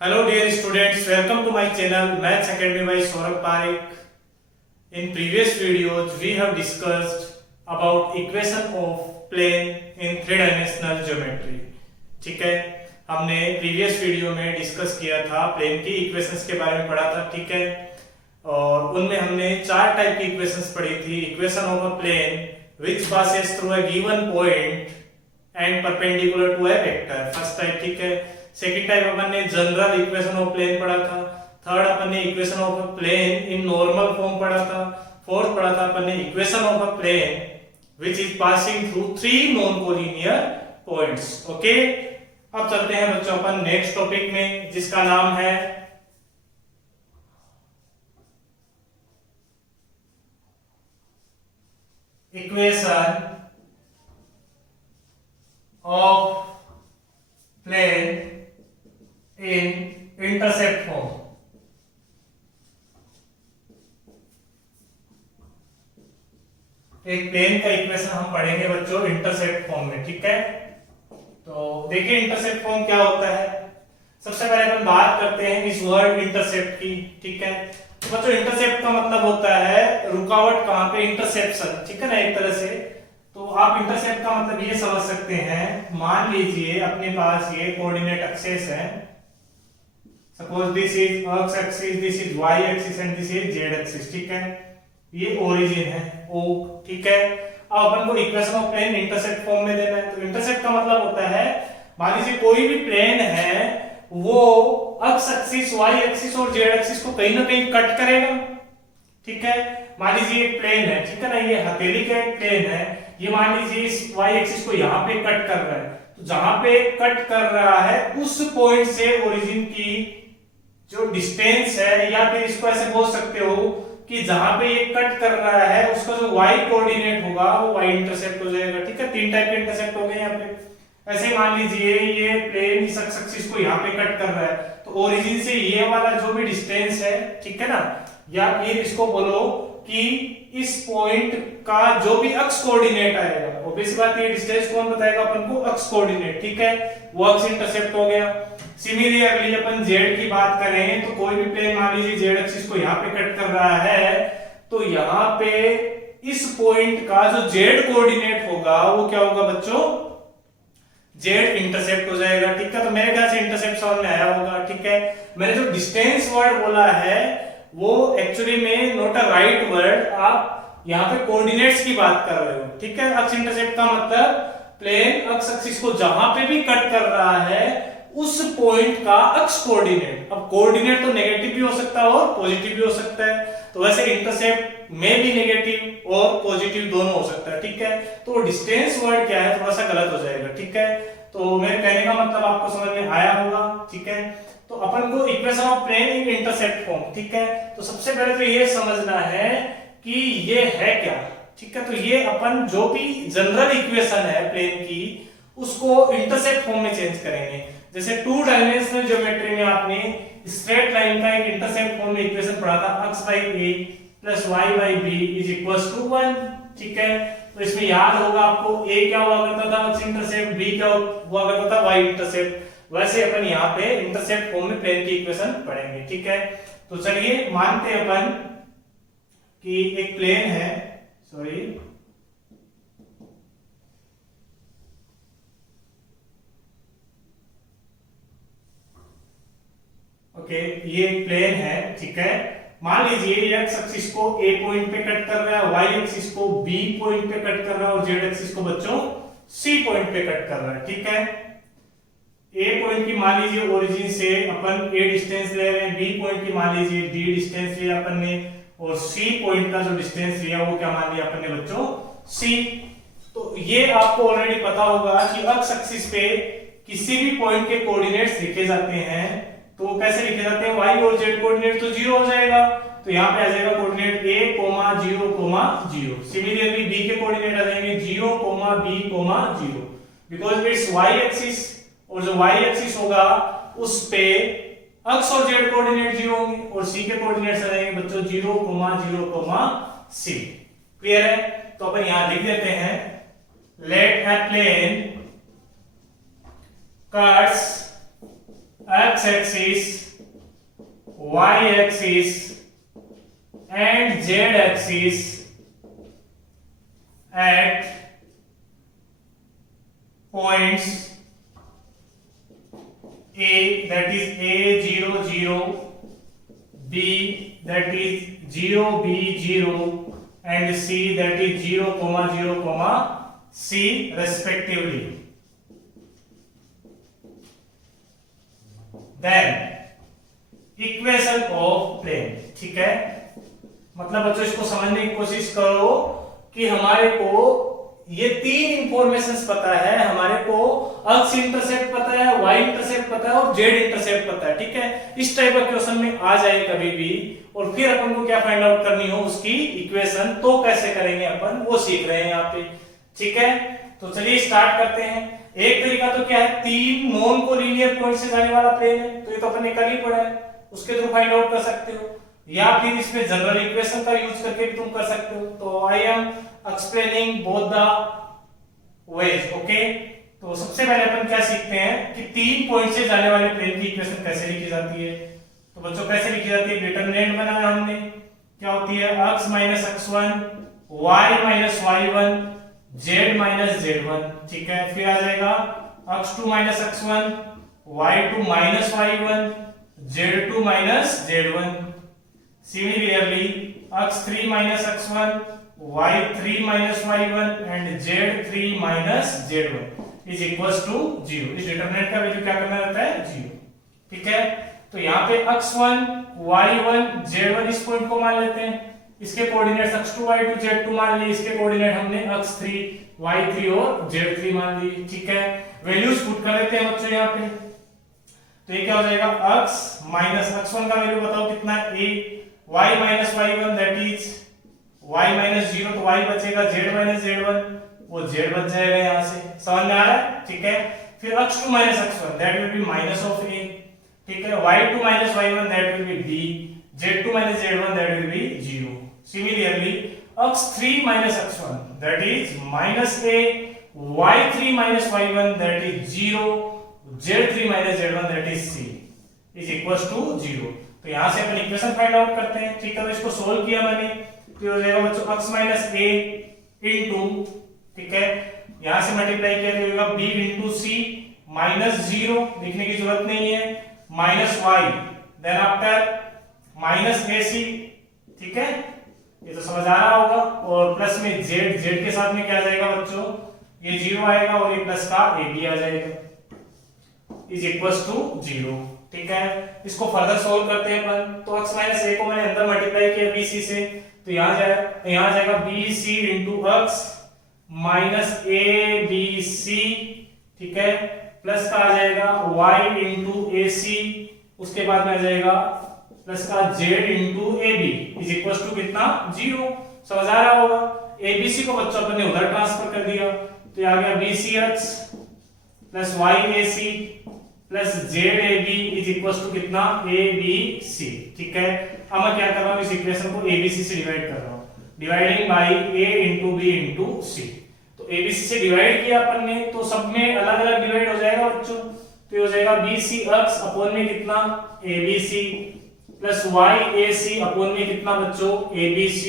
Hello dear students, welcome to my channel Maths Academy by Saurabh Parekh. In previous videos we have discussed about equation of plane in three dimensional geometry. ठीक है, हमने previous video में discuss किया था plane की equations के बारे में पढ़ा था. ठीक है, और उनमें हमने चार टाइप की इक्वेशंस पढ़ी थी. Equation of a plane which passes through a given point and perpendicular to a vector. First type. ठीक है, सेकंड टाइप अपन ने जनरल इक्वेशन ऑफ प्लेन पढ़ा था. थर्ड अपन ने equation of a plane in normal form पढ़ा था. Fourth पढ़ा था अपन ने equation of a plane which is passing through three non collinear points. Okay, अब चलते हैं बच्चों अपन नेक्स्ट टॉपिक में जिसका नाम है equation of plane in intercept form. एक प्लेन का इक्वेशन हम पढ़ेंगे बच्चों इंटरसेप्ट फॉर्म में. ठीक है, तो देखिए इंटरसेप्ट फॉर्म क्या होता है. सबसे पहले हम बात करते हैं इस वर्ड इंटरसेप्ट की. ठीक है, तो बच्चों इंटरसेप्ट का मतलब होता है रुकावट कहां पे, इंटरसेप्शन. ठीक है ना, एक तरह से. तो आप इंटरसेप्ट का मतलब ये समझ सकते हैं, मान लीजिए अपने पास ये कोऑर्डिनेट एक्सिस है. Suppose this is x axis, this is y axis and this is z axis. ठीक है, ये ओरिजिन है O. ठीक है, अब अपन को equation of plane intercept form में देना है. तो इंटरसेप्ट का मतलब होता है, मान लीजिए कोई भी प्लेन है वो x एक्सिस, y एक्सिस और z एक्सिस को कहीं ना कहीं कट करेगा. ठीक है, मान लीजिए एक प्लेन है. ठीक है ना, ये हथेली का एक प्लेन है. ये मान लीजिए इस y एक्सिस को यहाँ पे कट कर रहा है. तो जहां पे कट कर रहा है उस पॉइंट से ओरिजिन की जो डिस्टेंस है, या फिर इसको ऐसे बोल सकते हो कि जहां पे ये कट कर रहा है उसका जो y कोऑर्डिनेट होगा वो y इंटरसेप्ट हो जाएगा. ठीक है, तीन टाइप के इंटरसेप्ट हो गए यहाँ पे. ऐसे मान लीजिए ये प्लेन इस एक्सिस को यहाँ पे कट कर रहा है, तो ओरिजिन से ये वाला जो भी डिस्टेंस है, ठीक है ना, या फिर इसको बोलो कि इस पॉइंट का जो भी अक्स कोऑर्डिनेट आएगा, ऑब्वियस बात है ये डिस्टेंस कौन बताएगा अपन को, अक्स कोऑर्डिनेट. ठीक है, वो अक्स इंटरसेप्ट हो गया. सिमिलरली अगली अपन z की बात करें तो कोई भी प्लेन मान लीजिए z एक्सिस को यहाँ पे कट कर रहा है, तो यहाँ पे इस पॉइंट का जो z कोऑर्डिनेट होगा वो क्या होगा बच्चों, z इंटरसेप्ट हो जाएगा. ठीक है, तो मेरे ख्याल से इंटरसेप्ट समझ में आया होगा. ठीक है, मैंने जो डिस्टेंस वर्ड बोला है वो एक्चुअली में नॉट अ राइट वर्ड. आप यहाँ पे कोऑर्डिनेट्स की बात कर रहे हो. ठीक है, अक्स इंटरसेप्ट का मतलब प्लेन अक्स एक्सिस को जहां पे भी कट कर रहा है उस पॉइंट का अक्स कोऑर्डिनेट. अब कोऑर्डिनेट तो नेगेटिव भी हो सकता है और पॉजिटिव भी हो सकता है, तो वैसे इंटरसेप्ट में भी नेगेटिव और पॉजिटिव दोनों हो सकता है. ठीक है, तो डिस्टेंस वर्ड क्या है थोड़ा सा गलत हो जाएगा. ठीक है, तो मेरे कहने का मतलब आपको समझ में आया होगा. ठीक है, तो अपन को equation of plane in intercept form. ठीक है, तो सबसे पहले तो ये समझना है कि ये है क्या. ठीक है, तो ये अपन जो भी जनरल इक्वेशन है प्लेन की उसको इंटरसेप्ट फॉर्म में चेंज करेंगे. जैसे टू डायमेंशनल ज्योमेट्री में आपने स्ट्रेट लाइन का एक इंटरसेप्ट फॉर्म में इक्वेशन पढ़ा था, x by a plus y by b is equals to 1. ठीक है, तो इसमें याद होगा आपको a क्या हुआ करता था x इंटरसेप्ट, b क्या हुआ करता था y इंटरसेप्ट. वैसे अपन यहाँ पे इंटरसेप्ट फॉर्म में प्लेन की इक्वेशन पढ़ेंगे. ठीक है, तो चलिए मानते हैं अपन कि एक प्लेन है, सॉरी ये एक प्लेन है. ठीक है, मान लीजिए x एक्सिस को a पॉइंट पे कट कर रहा है, y एक्सिस को b पॉइंट पे कट कर रहा है और z एक्सिस को बच्चों c पॉइंट पे कट कर रहा है. ठीक है, a पॉइंट की मान लीजिए ओरिजिन से अपन a डिस्टेंस ले रहे हैं, b पॉइंट की मान लीजिए d डिस्टेंस लिया अपन ने, और c पॉइंट का जो डिस्टेंस लिया वो क्या मान लिया अपन ने बच्चों, c. तो ये आपको ऑलरेडी पता होगा कि x एक्सिस पे किसी भी पॉइंट के कोऑर्डिनेट्स लिखे जाते हैं तो कैसे लिखे जाते हैं, y और z कोऑर्डिनेट तो 0 हो जाएगा, तो यहाँ पे आ जाएगा कोऑर्डिनेट a, 0, 0. सिमिलरली b के कोऑर्डिनेट आ जाएंगे 0, b, 0, because it's y axis, और जो y एक्सिस होगा उस पे x और z कोऑर्डिनेट 0 होंगे और c के कोऑर्डिनेट्स आ जाएंगे बच्चों 0, 0, c. क्लियर है, तो अपन यहां लिख देते हैं late A plane cuts x axis y axis and z axis at points A, that is A0 0, B, that is 0 B 0, and C, that is 0 0 C respectively. Then equation of plane, ठीक है। मतलब बच्चों इसको समझने की कोशिश करो कि हमारे को ये तीन इंफॉर्मेशंस पता है, हमारे को अक्स इंटरसेप्ट पता है, वाई इंटरसेप्ट पता है और जेड इंटरसेप्ट पता है, ठीक है। इस टाइप का क्वेश्चन में आ जाए कभी भी और फिर अपन को क्या फाइंड आउट करनी हो उसकी इक्वेशन, तो कैसे करेंगे अपन वो सीख रहे हैं यहाँ पे, ठीक है। तो चलिए स्टार्ट करते हैं। एक तरीका तो क्या है, तीन नॉन कोलिनियर पॉइंट से जाने वाला प्लेन है, तो ये तो अपन ने कल ही पढ़ा है, उसके थ्रू फाइंड आउट कर सकते हो, या फिर इसमें जनरल इक्वेशन का यूज करके भी तुम कर सकते हो। तो I am explaining both the ways, okay. तो सबसे पहले अपन क्या सीखते हैं कि तीन पॉइंट से जाने वाले प्लेन की इक्वेशन कैसे लिखी जाती है। तो बच्चों कैसे लिखी जाती है, डिटरमिनेंट बनाया हमने, क्या होती है x minus x1, y minus y1, z minus z1, ठीक है। फिर आ जाएगा x2 minus x1, y2 minus y1, z2 minus z1। Similarly x3 minus x1, y3 minus y1 and z3 minus z1 is equals to 0। इस determinant का value क्या करना रहता है, 0, ठीक है। तो यहाँ पे x1, y1, z1 इस पॉइंट को मान लेते हैं, इसके कोऑर्डिनेट्स x2, y2, z2 मान लिए, इसके कोऑर्डिनेट हमने x3, y3 और z3 मान लिए, ठीक है। वैल्यूज पुट कर लेते हैं बच्चों यहाँ पे। तो ये क्या हो जाएगा, x माइनस x1 का वैल्यू बताओ कितना है, a, y minus y1 that is y minus 0, तो y बचेगा, z माइनस z1 वो z बच जाएगा यहाँ से, समझ में आ रहा है, ठीक है। फिर x2 minus x1 that will be minus of a, ठीक है। y2 minus y1 that will be b, z2 minus z1 that will be 0। Similarly x3 minus x1 that is minus a, y3 minus y1 that is 0, z3 minus z1 that is c is equals to 0। तो यहां से अपन equation find out करते हैं, ठीक है। तो इसको solve किया मैंने, तो हो जाएगा बच्चों x माइनस a इनटू, ठीक है, यहां से मल्टीप्लाई किया तो होगा b इनटू c माइनस 0, लिखने की जरूरत नहीं है, minus y, then after minus ac, ठीक है, ये तो समझ आ रहा होगा। और प्लस में z, z के साथ में क्या आ जाएगा बच्चों, ये 0 आएगा और ये प्लस का ab आ जाएगा, इज इक्वल्स टू 0, ठीक है। इसको फर्दर सोल्व करते हैं अपन। तो x माइनस a को मैंने अंदर मल्टीप्लाई किया bc से, तो यहाँ आ जाएगा bc into x minus abc, ठीक है, प्लस का आ जाएगा y इंटू ac, उसके बाद में आ जाएगा प्लस का z into ab is equal to कितना, 0, समझ आ रहा होगा। abc को बच्चों अपन ने उधर ट्रांसफर कर दिया, तो ये आ गया bcx plus yac plus zab is equal to कितना, abc, ठीक है। अब मैं क्या कर रहा हूँ, इस इक्वेशन को abc से डिवाइड कर रहा हूँ, dividing by a into b into c। तो abc से डिवाइड किया अपन ने, तो सब में अलग अलग डिवाइड हो जाएगा बच्चों। तो ये हो जाएगा bcx अपॉन में कितना, abc प्लस yac अपॉन में कितना बच्चों, abc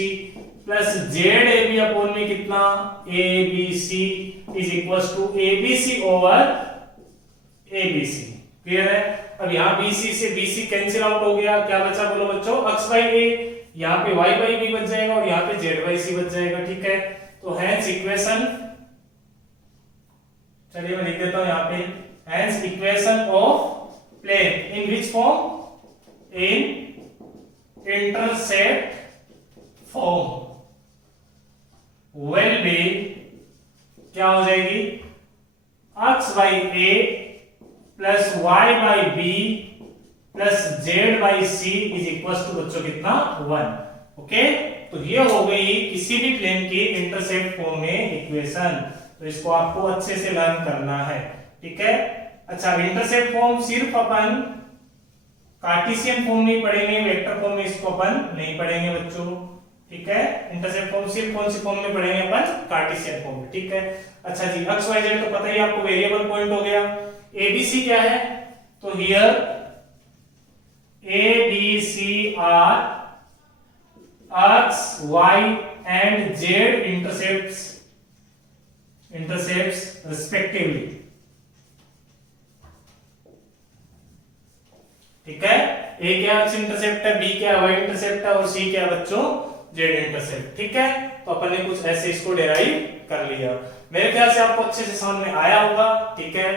प्लस zab अपॉन में कितना, abc is equals to abc over abc। Clear है। अब यहाँ bc से bc कैंसिल आउट हो गया, क्या बचा बोलो बच्चों, x बाई a, यहाँ पे y बाई b बच जाएगा और यहाँ पे z बाई c बच जाएगा, ठीक है। तो हेंस इक्वेशन, चलिए मैं लिख देता हूँ यहाँ पे, hence equation of plane in which form, in intercept form will be, क्या हो जाएगी, x by a plus y by b plus z by c is equal to बच्चों कितना, 1, ओके। तो ये हो गई किसी भी प्लेन की इंटरसेप्ट फॉर्म में इक्वेशन। तो इसको आपको अच्छे से लर्न करना है, ठीक है। अच्छा, इंटरसेप्ट फॉर्म सिर्फ अपन कार्टेशियन फॉर्म में पढ़ेंगे, वेक्टर फॉर्म में इसको अपन नहीं पढ़ेंगे बच्चों, ठीक है। इंटरसेप्ट फॉर्म सिर्फ कौन सी फॉर्म में पढ़ेंगे अपन, कार्टेशियन फॉर्म में, ठीक है। अच्छा जी, एक्स वाई जेड तो पता ही आपको, वेरिएबल पॉइंट हो गया। एबीसी क्या है, तो here a b c are x y and z intercepts respectively. ठीक है, ए क्या एक्स इंटरसेप्ट है, बी क्या वाई इंटरसेप्ट है और सी क्या बच्चों जेड इंटरसेप्ट। ठीक है, तो अपन ने कुछ ऐसे इसको डेराइव कर लिया। मेरे ख्याल से आपको अच्छे से समझ में आया होगा। ठीक है,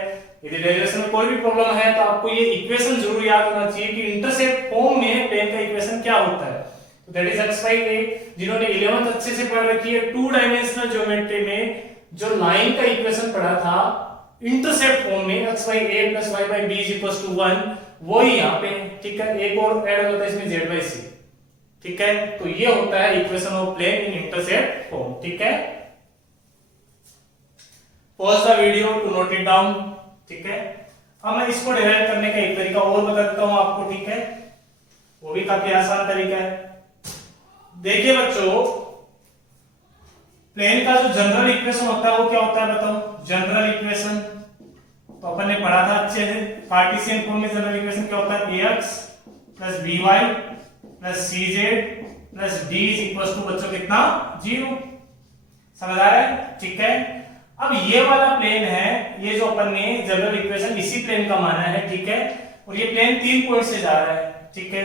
यदि डेरिवेशन में कोई भी प्रॉब्लम है तो आपको ये इक्वेशन जरूर याद होना चाहिए कि इंटरसेप्ट फॉर्म में प्लेन का इक्वेशन क्या होता है। तो that is x by a। जिन्होंने 11th अच्छे से पढ़ रखी है, 2 डायमेंशनल ज्योमेट्री में जो लाइन का इक्वेशन पढ़ा था इंटरसेप्ट फॉर्म में x by a plus y by b is equal to 1, वही यहाँ पे। ठीक है, एक और ऐड होता है इसमें z बाई c। ठीक है, तो ये होता है equation of plane in intercept form. ठीक है, pause the video to note it down. ठीक है, अब मैं इसको डिराइव करने का एक तरीका और बता देता हूं आपको। ठीक है, वो भी काफी आसान तरीका है। देखिए बच्चों, प्लेन का जो जनरल इक्वेशन होता है वो क्या होता है बताओ। जनरल इक्वेशन तो अपन ने पढ़ा था अच्छे से। कार्टेशियन फॉर्म में जनरल इक्वेशन क्या होता है, ax plus by plus cz plus d is equal to बच्चों कितना 0। समझ आ रहा है। ठीक है, अब ये वाला प्लेन है, ये जो अपन ने जनरल इक्वेशन इसी प्लेन का माना है। ठीक है, और ये प्लेन 3 पॉइंट से जा रहा है। ठीक है,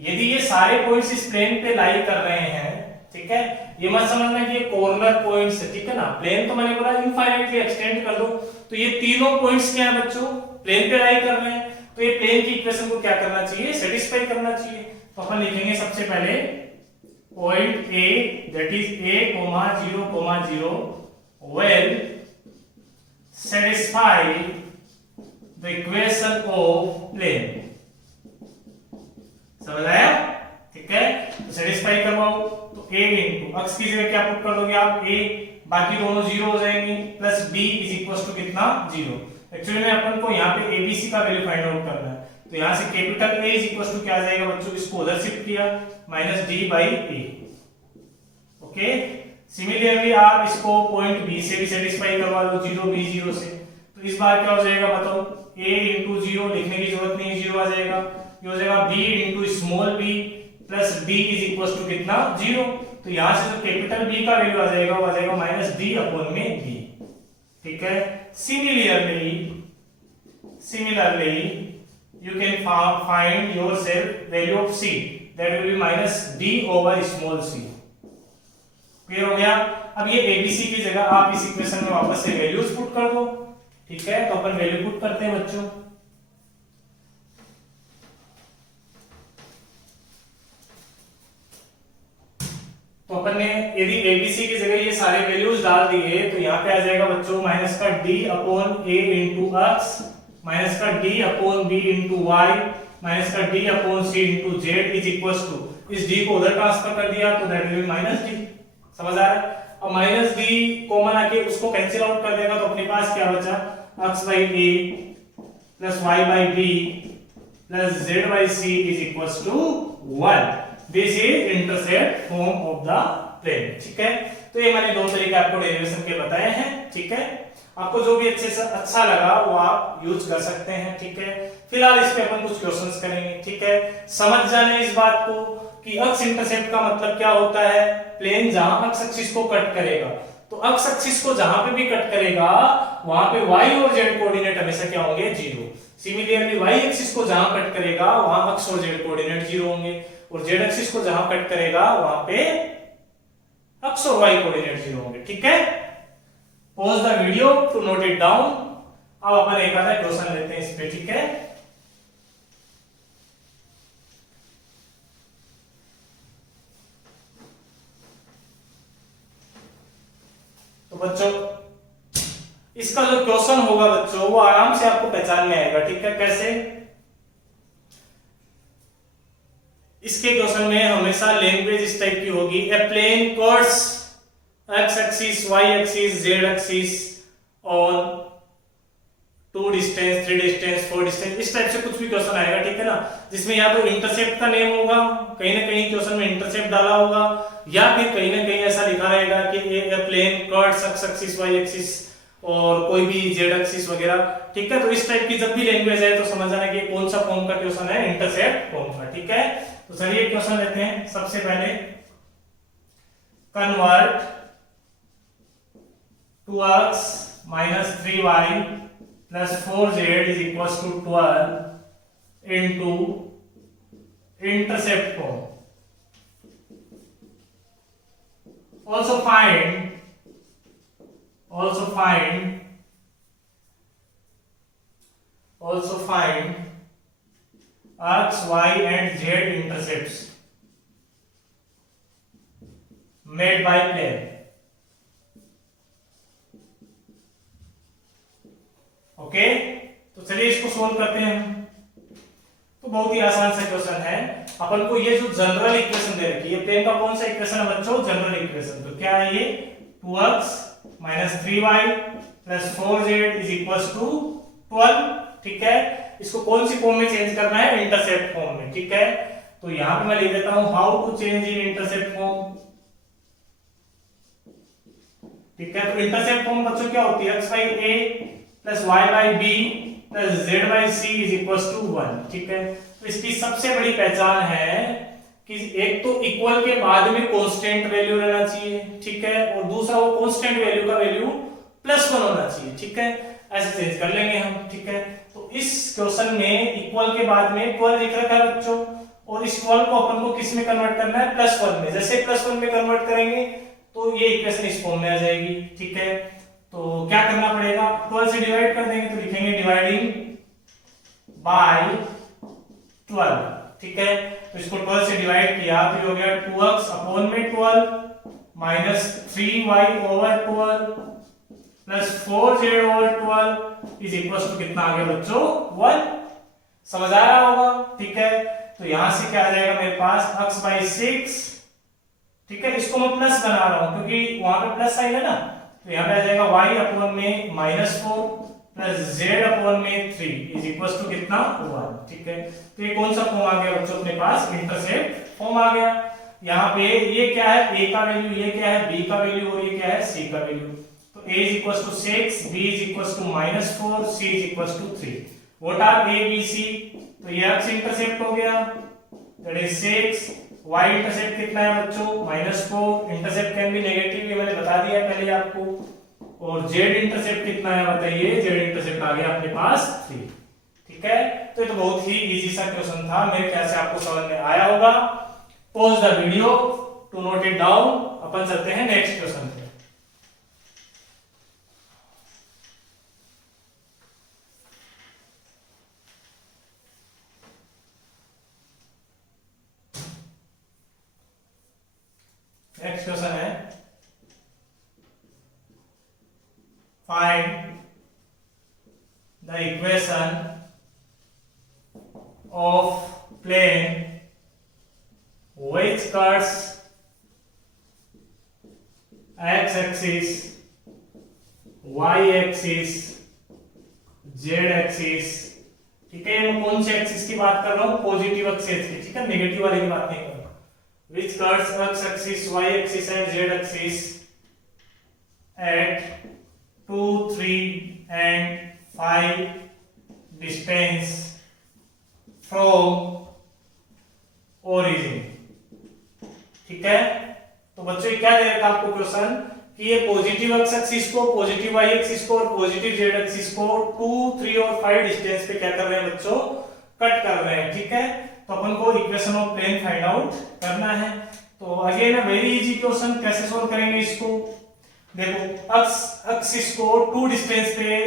यदि ये सारे पॉइंट्स इस प्लेन पे लाई कर रहे हैं, ठीक है, ये मत समझना कि ये कॉर्नर पॉइंट्स है। ठीक है ना, प्लेन तो मैंने बोला इनफाइनाइटली एक्सटेंड कर दो, तो ये तीनों पॉइंट्स क्या है बच्चों, प्लेन पे लाई कर रहे हैं। तो ये प्लेन की इक्वेशन को क्या करना चाहिए, सेटिस्फाई करना चाहिए। तो अपन लिखेंगे सबसे पहले point A that is a, 0, 0 will satisfy the equation of plane। समझ आया। ठीक है, तो सेटिस्फाई करवाओ तो a इंटू x की जगह क्या पुट कर दोगे आप, a, बाकी दोनों 0 हो जाएंगे, plus b is equal to कितना 0। एक्चुअली में अपन को यहाँ पे abc का वैल्यू फाइंड आउट करना है। तो यहाँ से capital A is equal to क्या आ जाएगा बच्चों, इसको उधर शिफ्ट किया minus d by a। Okay, similarly आप इसको पॉइंट B से भी सेटिस्फाई करवा लो, 0 B 0 से। तो इस बार क्या हो जाएगा बताओ, a इंटू 0 लिखने की जरूरत नहीं, 0 आ जाएगा। ये हो जाएगा b into small b plus b is equal to कितना 0। तो यहाँ से जो कैपिटल B का वैल्यू आ जाएगा वो आ जाएगा माइनस d अपॉन में b। ठीक है, similarly you can find yourself value of c, that will be minus d over small c। Clear हो गया। अब ये abc की जगह आप इस इक्वेशन में वापस से वैल्यूज पुट कर दो। ठीक है, तो अपन वैल्यू पुट करते हैं बच्चों। तो अपन ने यदि abc की जगह ये सारे वैल्यूज डाल दिए तो यहाँ पे आ जाएगा बच्चों माइनस का d upon a into x, minus का d upon b into y, minus का d upon c into z is equal to, इस d को उधर ट्रांसफर कर दिया तो that will be minus d। समझ आ रहा है। अब माइनस d कॉमन आके उसको कैंसिल आउट कर देगा तो अपने पास क्या बचा, x by a plus y by b plus z by c is equal to 1। This is intercept form of the plane. ठीक है, तो ये मैंने 2 तरीके आपको डेरिवेशन के बताए हैं। ठीक है, आपको जो भी अच्छे से अच्छा लगा वो आप यूज कर सकते हैं। ठीक है, फिलहाल इस पे अपन कुछ क्वेश्चंस करेंगे। ठीक है, समझ जाने इस बात को कि अक्स इंटरसेप्ट का मतलब क्या होता है, प्लेन जहां अक्स एक्सिस को कट करेगा। तो अक्स एक्सिस को जहां पे भी कट करेगा वहां पे y और z कोऑर्डिनेट हमेशा क्या होंगे, 0। सिमिलरली y एक्सिस को जहां कट करेगा वहां अक्स और z कोऑर्डिनेट 0 होंगे, और z एक्सिस को जहां कट करेगा वहां पे अक्स और y कोऑर्डिनेट 0 होंगे। ठीक है, pause the video to note it down. अब अपन एक आधा क्वेश्चन लेते हैं इस पे। ठीक है, तो बच्चों इसका जो क्वेश्चन होगा बच्चों वो आराम से आपको पहचान में आएगा। ठीक है, कैसे, इसके क्वेश्चन में हमेशा लैंग्वेज इस टाइप की होगी, a plane curves x axis, y axis, z axis on 2 distance, 3 distance, 4 distance, इस टाइप से कुछ भी क्वेश्चन आएगा। ठीक है ना, जिसमें या तो इंटरसेप्ट का नेम होगा, कहीं ना कहीं क्वेश्चन में इंटरसेप्ट डाला होगा, या फिर कहीं ना कहीं ऐसा लिखा रहेगा कि a plane curves x axis, y axis और कोई भी जेड एक्सिस वगैरह, ठीक है। तो इस टाइप की जब भी लैंग्वेज है तो समझ जाना कि कौन सा फॉर्म का क्वेश्चन है, इंटरसेप्ट फॉर्म का, ठीक है। तो चलिए क्वेश्चन लेते हैं। सबसे पहले convert 2x minus 3y plus 4z is equals to 12 into intercept form. Also find x, y and z intercepts made by plane. Okay, तो चलिए इसको सोल्व करते हैं हम। तो बहुत ही आसान सा क्वेश्चन है। अपन को ये जो जनरल इक्वेशन दे रखी है, प्लेन का कौन सा इक्वेशन है बच्चों, जनरल इक्वेशन। तो क्या है ये 2x minus 3y plus 4z is equals to 12, ठीक है। इसको कौन सी फॉर्म में चेंज करना है, इंटरसेप्ट फॉर्म में, ठीक है। तो यहां पे मैं लिख देता हूं how to change in intercept form, ठीक है। तो इंटरसेप्ट फॉर्म बच्चों क्या होती है, x by a plus y by b plus z by c is equals to 1, ठीक है। तो इसकी सबसे बड़ी पहचान है कि एक तो इक्वल के बाद में कांस्टेंट वैल्यू रहना चाहिए, ठीक है, और दूसरा वो कांस्टेंट वैल्यू का वैल्यू +1 होना चाहिए, ठीक है। ऐसे चेंज कर लेंगे हम, ठीक है। तो इस क्वेश्चन में इक्वल के बाद में 12 लिख रखा है बच्चों, और इस 12 को अपन को किस में कन्वर्ट करना है, +1 में। जैसे +1 में कन्वर्ट करेंगे तो ये इक्वेशन इस फॉर्म में आ जाएगी, ठीक है। तो क्या करना पड़ेगा, 12 से डिवाइड कर देंगे, तो लिखेंगे डिवाइडिंग बाय 12, ठीक है। तो इसको 12 से डिवाइड किया तो ये हो गया 2x अपॉन में 12 minus 3y over 12 plus 4z over 12 is equal to कितना आ गया बच्चों, 1। समझ आ रहा होगा, ठीक है। तो यहां से क्या आ जाएगा मेरे पास x by 6, ठीक है। इसको मैं प्लस बना रहा हूं क्योंकि वहां पे प्लस साइन है ना, तो यहाँ पे आ जाएगा y अपॉन में -4 प्लस z अपॉन में 3 इज इक्वल टू कितना, 1, ठीक है। तो ये कौन सा फॉर्म आ गया बच्चों अपने पास, इंटरसेप्ट फॉर्म आ गया। यहाँ पे ये क्या है, a का वैल्यू, ये क्या है b का वैल्यू, और ये क्या है c का वैल्यू। तो a is equal to 6, b is equal to -4, c is equal to 3। What are a b c, तो ये x इंटरसेप्ट हो गया, दैट इज 6। y इंटरसेप्ट कितना है बच्चों, -4, इंटरसेप्ट कैन बी नेगेटिव, ये मैंने बता दिया पहले आपको। और z इंटरसेप्ट कितना है बताइए, z इंटरसेप्ट आ गया अपने पास 3, ठीक है। तो ये तो बहुत ही इजी सा क्वेश्चन था, मेरे ख्याल से आपको समझ में आया होगा। Pause the video to note it down. अपन चलते हैं नेक्स्ट क्वेश्चन पे। नेक्स्ट क्वेश्चन है find the equation of plane which cuts x axis, y axis, z axis, ठीक है। मैं कौन से एक्सिस की बात कर रहा हूं, पॉजिटिव एक्सिस की, ठीक है, नेगेटिव वाले की बात नहीं कर रहा। which cuts x axis, y axis and z axis at 2, 3 and 5 distance from origin, ठीक है। तो बच्चों क्या दे रखा आपको क्वेश्चन कि ये पॉजिटिव एक्स एक्सिस को, पॉजिटिव वाई एक्सिस को और पॉजिटिव जेड एक्सिस को 2, 3 और 5 डिस्टेंस पे क्या कर रहे हैं बच्चों, कट कर रहे हैं, ठीक है। तो अपन को equation of plane find out करना है। तो अगेन वेरी इजी क्वेश्चन, कैसे सोल्व करेंगे इसको, देखो एक्स एक्सिस को 2 डिस्टेंस पे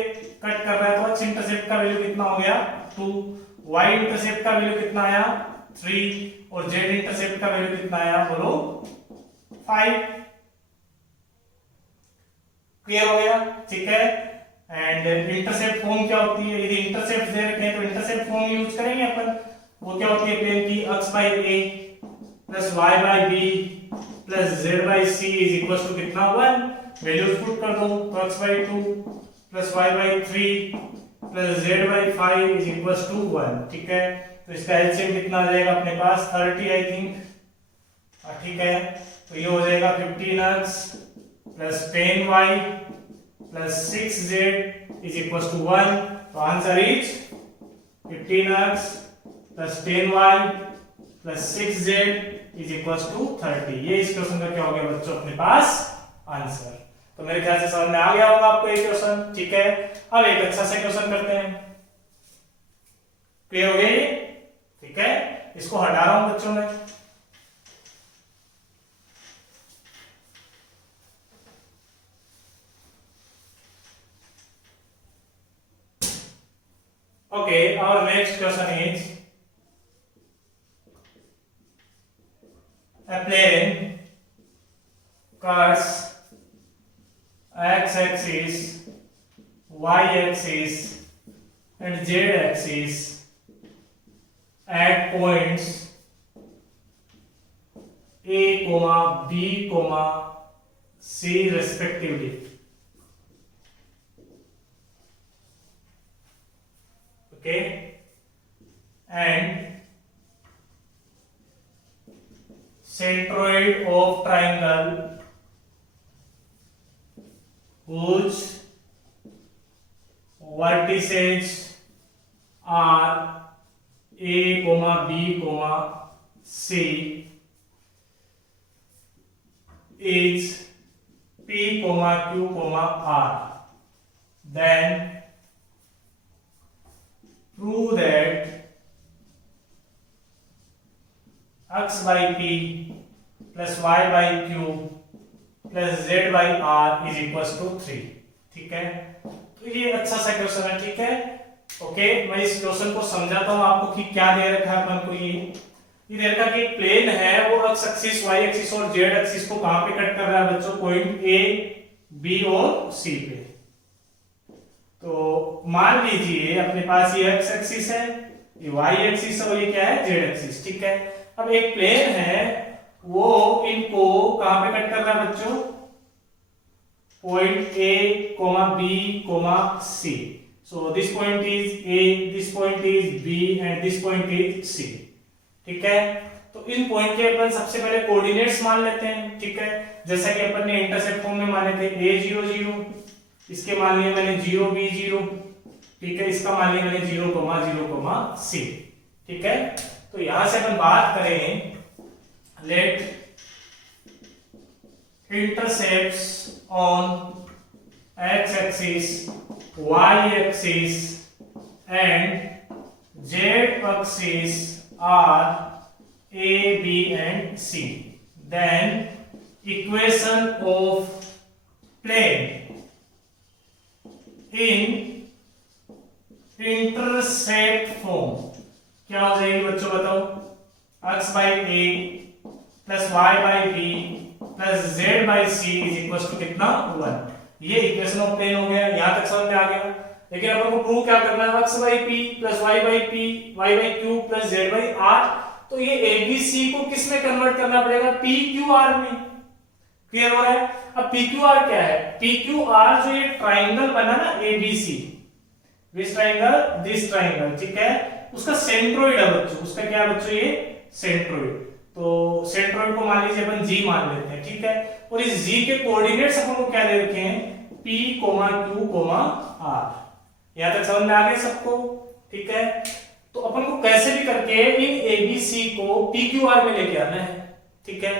कट कर रहा है, तो एक्स इंटरसेप्ट का वैल्यू कितना हो गया 2, वाई इंटरसेप्ट का वैल्यू कितना आया 3, और जेड इंटरसेप्ट का वैल्यू कितना आया बोलो 5। क्लियर हो गया, ठीक है। एंड इंटरसेप्ट फॉर्म क्या होती है, यदि इंटरसेप्ट दे रखे हैं तो इंटरसेप्ट फॉर्म यूज करेंगे अपन। वो क्या होती है प्लेन की, x by a plus y by b plus z by c is equal to कितना 1, वैल्यूज पुट कर दो, तो x by 2 plus y by 3 plus z by 5 is equal to 1, ठीक है। तो इसका एलसीएम कितना आ जाएगा अपने पास 30 आई थिंक, ठीक है। तो ये हो जाएगा 15x plus 10y plus 6z is equals to 1. तो answer is 15x plus 10y plus 6z is equals to 30. ये इस क्वेश्चन का क्या हो गया बच्चों अपने पास आंसर। तो मेरे ख्याल से समझ में आ गया होगा आपको ये क्वेश्चन, ठीक है। अब एक अच्छा सा क्वेश्चन करते हैं, क्लियर हो गया ये, ठीक है। इसको हटा रहा हूं बच्चों में। Okay, our next question is a plane cuts x-axis, y-axis and z-axis at points A, B, C respectively. Okay, and centroid of triangle whose vertices are A, B, C is P, Q, R. Then prove that x by P plus y by Q plus z by R is equals to 3. ठीक है, तो ये अच्छा सा question है, ठीक है। Okay, मैं इस क्वेश्चन को समझाता हूं आपको कि क्या दे रखा है अपन को। ये दे रखा कि एक प्लेन है, वो x एक्सिस, y एक्सिस और z एक्सिस को कहां पे कट कर रहा है बच्चों, पॉइंट A, B और C पे। तो मान लीजिए अपने पास ये x एक्सिस है, ये y एक्सिस है और ये क्या है, z एक्सिस, ठीक है। अब एक प्लेन है, वो इनको कहां पे कट कर रहा है बच्चों, point A, B, C. So this point is A, this point is B and this point is C. ठीक है, तो इन पॉइंट के अपन सबसे पहले कोऑर्डिनेट्स मान लेते हैं, ठीक है। जैसा कि अपन ने इंटरसेप्ट फॉर्म में माने थे A0 0, इसके मान लिए मैंने 0 B0, ठीक है। इसका मान लिया मैंने 0, 0, C, ठीक है। तो यहां से अपन बात करें, late intercepts on x axis, y axis and z axis are A, B and C. Then equation of plane in intercept form क्या हो जाएगी बच्चों, बताओ। x by A plus y by B plus z by C is equals to कितना, 1। ये equation of plane हो गया, यहां तक समझ में आ गया। लेकिन अपन को प्रूव क्या करना है, x by P plus y by P, y by Q plus z by R। तो ये ABC को किस में कन्वर्ट करना पड़ेगा, PQR में। क्लियर हो रहा है। अब PQR क्या है, PQR जो ये ट्राइंगल बना ना ABC, this triangle, this triangle, ठीक है, उसका सेंट्रोइड है बच्चों। उसका क्या है बच्चों, ये सेंट्रोइड। तो सेंट्रोइड को मान लीजिए अपन G मान लेते हैं, ठीक है। और इस G के कोऑर्डिनेट्स अपन को क्या दे रखे हैं, P, Q, R। यहां तक समझ में आ गया सबको, ठीक है। तो अपन को कैसे भी करके इन ABC को PQR में लेके आना है, ठीक है।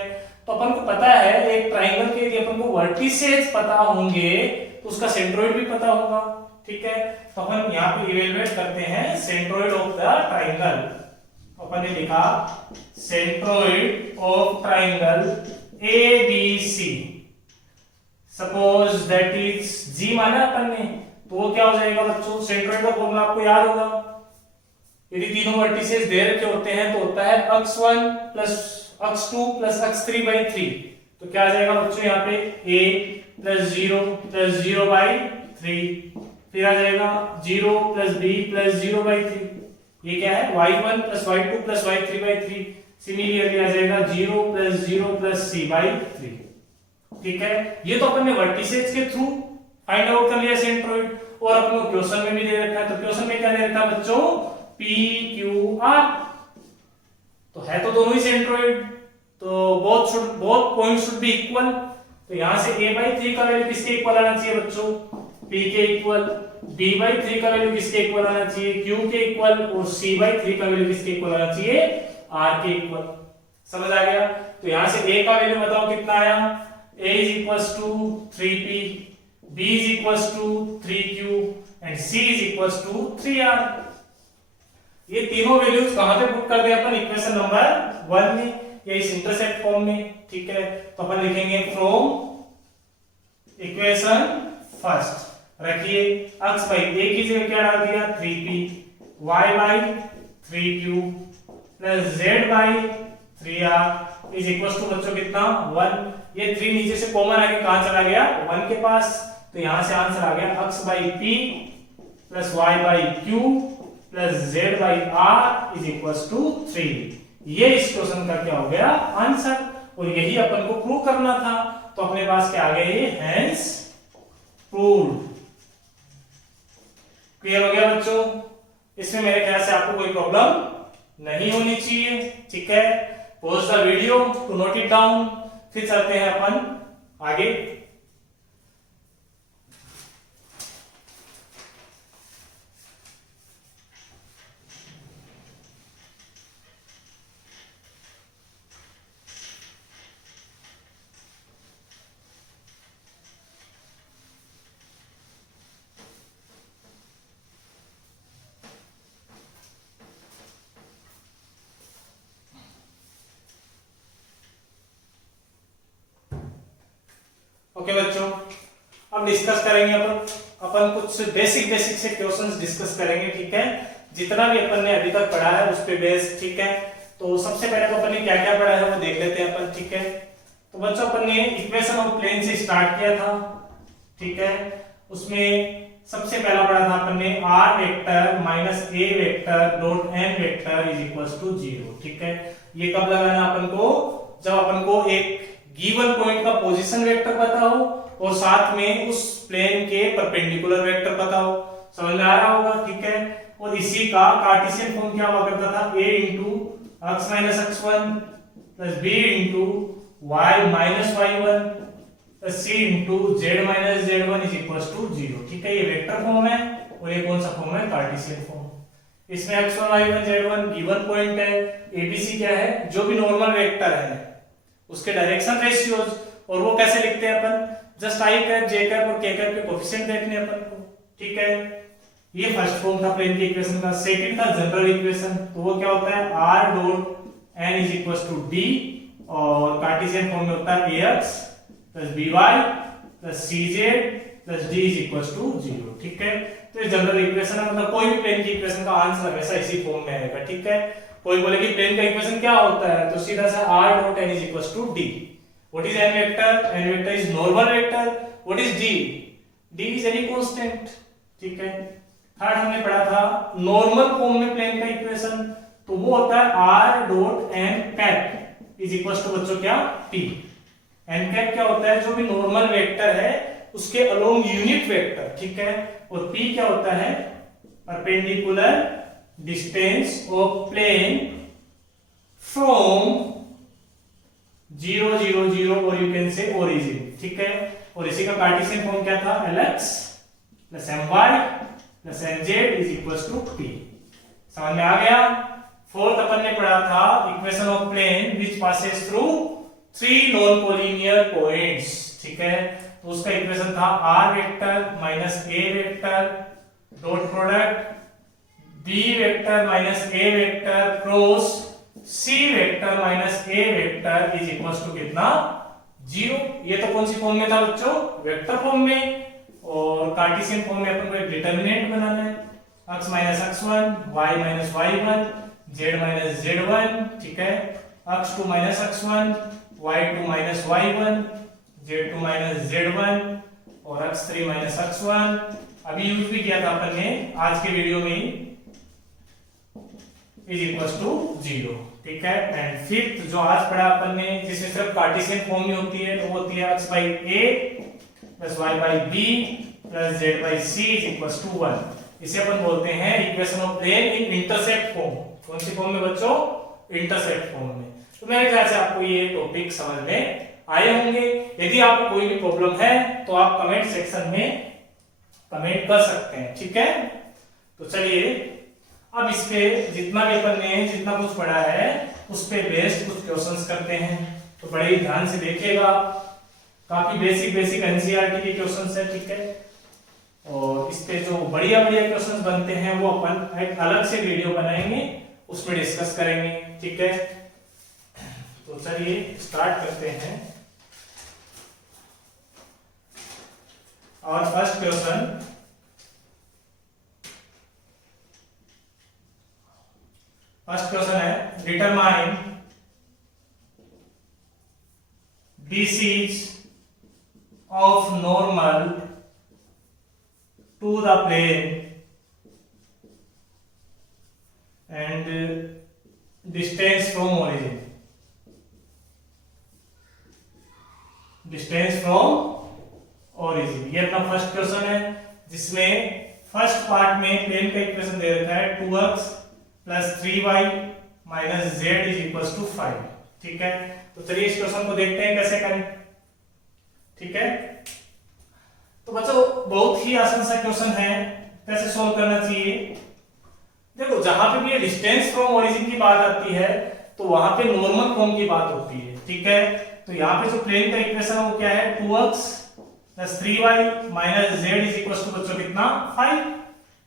तो अपन को पता है एक ट्राइंगल के यदि अपन को वर्टिसेस पता होंगे तो उसका सेंट्रोइड भी पता होगा, ठीक है। तो अपन यहाँ पे इवेलुएट करते हैं सेंट्रोइड ऑफ द ट्राइंगल। अपन ने लिखा centroid of triangle ABC, suppose that is G माना अपन ने, तो वो क्या हो जाएगा बच्चों, सेंट्रोइड का फॉर्मूला आपको याद होगा। यदि तीनों वर्टिसेस दे रखे होते हैं तो होता है x1 plus x2 plus x3 by 3। तो क्या आ जाएगा बच्चों, यहाँ पे A plus 0 by 3, फिर आ जाएगा 0 plus B plus 0 by 3। ये क्या है, y1 plus y2 plus y3 by 3। Similarly आ जाएगा 0 plus 0 plus C by 3, ठीक है। ये तो अपन ने वर्टिसेस के थ्रू फाइंड आउट कर लिया सेंट्रोइड, और अपन को क्वेश्चन में भी दे रखा है। तो क्वेश्चन में क्या दे रखा है बच्चों, PQR। तो है तो दोनों ही सेंट्रोइड, तो both point should be equal. तो यहां से A by 3 का वैल्यू किसके इक्वल आना चाहिए बच्चों, P के इक्वल, B/3 का वैल्यू किसके इक्वल आना चाहिए, Q के इक्वल, और C/3 का वैल्यू किसके इक्वल आना चाहिए, R के इक्वल। समझ आ गया? तो यहां से A का वैल्यू बताओ कितना आया, A is equals to 3P, B is equals to 3Q and C is equals to 3R। ये तीनों वैल्यूज कहां पे पुट कर दे अपन, इक्वेशन नंबर 1 में या इस इंटरसेप्ट फॉर्म में। ठीक है, तो अपन लिखेंगे फ्रॉम इक्वेशन फर्स्ट, रखिए x बाई a की जगह क्या डाल दिया 3p, y by 3q plus z by 3r is equal to बच्चों कितना 1। ये 3 नीचे से कॉमन आके कहां चला गया 1 के पास, तो यहां से आंसर आ गया x by p plus y by q plus z by r is equal to 3। ये इस क्वेश्चन का क्या हो गया आंसर, और यही अपन को प्रूव करना था। तो अपने पास क्या आ गया ये हेंस प्रूव्ड। क्लियर हो गया बच्चों? इसमें मेरे ख्याल से आपको कोई प्रॉब्लम नहीं होनी चाहिए। ठीक है, pause the video to note it down, फिर चलते हैं अपन आगे। ओके बच्चों, अब डिस्कस करेंगे अपन कुछ बेसिक से क्वेश्चंस डिस्कस करेंगे। ठीक है, जितना भी अपन ने अभी तक पढ़ा है उस पे बेस। ठीक है, तो सबसे पहले तो अपन ने क्या क्या पढ़ा है वो देख लेते हैं अपन। ठीक है, तो बच्चों अपन ने इक्वेशन ऑफ प्लेन से स्टार्ट किया था। ठीक है, उसमें सबसे पहला पढ़ा था अपन ने r vector minus a vector dot n vector is equal to 0। ठीक है, ये कब लगाना अपन को, जब अपन को एक गिवन पॉइंट का पोजीशन वेक्टर पता हो और साथ में उस प्लेन के परपेंडिकुलर वेक्टर पता हो। समझ में आ रहा होगा? ठीक है, और इसी का कार्टेशियन फॉर्म क्या हुआ करता था, a into x minus x1 plus b into y minus y1 plus c into z minus z1 is equal to 0। ठीक है, ये वेक्टर फॉर्म है और ये कौन सा फॉर्म है, कार्टेशियन फॉर्म। इसमें x1 y1 z1 given point है, abc क्या है, जो भी नॉर्मल वेक्टर है उसके डायरेक्शन रेशियोज, और वो कैसे लिखते हैं अपन, just i cap j cap और के कैप के कोएफिशिएंट देखने अपन को। ठीक है, ये फर्स्ट फॉर्म था प्लेन की इक्वेशन का। सेकंड था जनरल इक्वेशन, तो वो क्या होता है r dot n is equal to d, और कार्टेशियन फॉर्म में होता है ax plus by plus cz plus d is equal to 0। ठीक है, तो ये जनरल इक्वेशन है, मतलब कोई भी प्लेन की इक्वेशन का आंसर हमेशा इसी फॉर्म में आएगा। ठीक है, कोई बोले कि प्लेन का इक्वेशन क्या होता है, तो सीधा सा r dot n is equal to d। What is n vector, n vector is normal vector. What is d, d is any constant. ठीक है, थर्ड हमने पढ़ा था नॉर्मल फॉर्म में प्लेन का इक्वेशन, तो वो होता है r dot n cap is equal to बच्चों क्या p। n कैप क्या होता है, जो भी नॉर्मल वेक्टर है उसके अलोंग यूनिट वेक्टर। ठीक है, और p क्या होता है, perpendicular distance of plane from 0 0 0 और यू कैन से ओरिजिन। ठीक है, और इसी का कार्टेशियन फॉर्म क्या था, lx plus my plus nz is equal to p। समझ में आ गया? फोर्थ अपन ने पढ़ा था equation of plane which passes through 3 non collinear points. ठीक है, तो उसका इक्वेशन था r vector minus a vector dot product b vector minus a vector cross c vector minus a vector is equal to कितना 0। ये तो कौन सी फॉर्म में था बच्चों, वेक्टर फॉर्म में। और कार्टेशियन फॉर्म में अपन को एक डिटरमिनेंट बनाना है, x minus x1 y minus y1 z minus z1। ठीक है, x2 minus x1 y2 minus y1 z2 minus z1 और x3 माइनस x1। अभी यूज भी किया था अपन ने आज के वीडियो में ही, इज इक्वल टू 0। ठीक है, एंड फिफ्थ जो आज पढ़ा अपन ने जिसमें सिर्फ कार्टेशियन फॉर्म में होती है, तो होती है x by a plus y by b plus z by c is equal to 1। इसे अपन बोलते हैं equation of plane in intercept form. कौन सी फॉर्म में बच्चों, इंटरसेप्ट फॉर्म में। तो मेरे ख्याल से आपको ये टॉपिक समझ में आए होंगे। यदि आपको कोई भी प्रॉब्लम है तो आप कमेंट सेक्शन में कमेंट कर सकते हैं, ठीक है। तो चलिए अब इस पे जितना भी अपन ने जितना कुछ पढ़ा है उस पे बेस्ड कुछ क्वेश्चंस करते हैं। तो बड़े ही ध्यान से देखिएगा, काफी बेसिक एनसीईआरटी के क्वेश्चंस है, ठीक है। और इस पे जो बढ़िया क्वेश्चंस बनते हैं वो अपन एक अलग से वीडियो बनाएंगे, उसमें डिस्कस करेंगे, ठीक है। तो चलिए स्टार्ट करते हैं। और फर्स्ट क्वेश्चन है determine BCs of normal to the plane and distance from origin. ये अपना फर्स्ट क्वेश्चन है, जिसमें फर्स्ट पार्ट में प्लेन का इक्वेशन दे रखा है 2x + 3y - z = 5, ठीक है। तो चलिए इस क्वेश्चन को देखते हैं कैसे करें, ठीक है। तो बच्चों बहुत ही आसान सा क्वेश्चन है, कैसे सोल्व करना चाहिए। देखो जहां पे भी ये डिस्टेंस फ्रॉम ओरिजिन की बात आती है तो वहां पे नॉर्मल फॉर्म की बात होती है, ठीक है। तो यहाँ पे जो प्लेन का इक्वेशन है वो क्या है 2x + 3y - z = बच्चों कितना 5।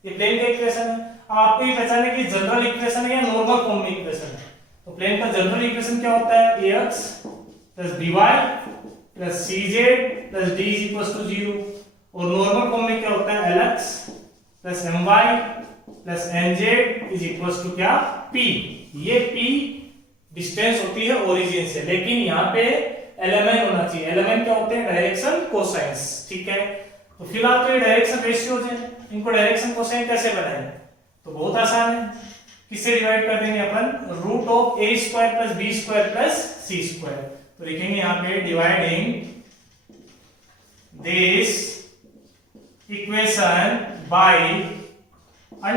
ये प्लेन का इक्वेशन है। अब आपको ये पहचानना है कि जनरल इक्वेशन है या नॉर्मल फॉर्म में इक्वेशन है। तो प्लेन का जनरल इक्वेशन क्या होता है ax + by + cz + d = 0। और नॉर्मल फॉर्म में क्या होता है lx + my + nz = क्या p। ये p डिस्टेंस होती है ओरिजिन से, लेकिन यहाँ पे एलिमेंट होना चाहिए। एलिमेंट क्या होते हैं डायरेक्शन कोसाइंस, ठीक है। तो फिलहाल तो ये डायरेक्शन रेशियोज है, इनको डायरेक्शन कोसाइन कैसे बनाएं, तो बहुत आसान है। किससे डिवाइड कर देंगे अपन √(a² + b² + c²। तो लिखेंगे यहाँ पे dividing this equation by √(a²)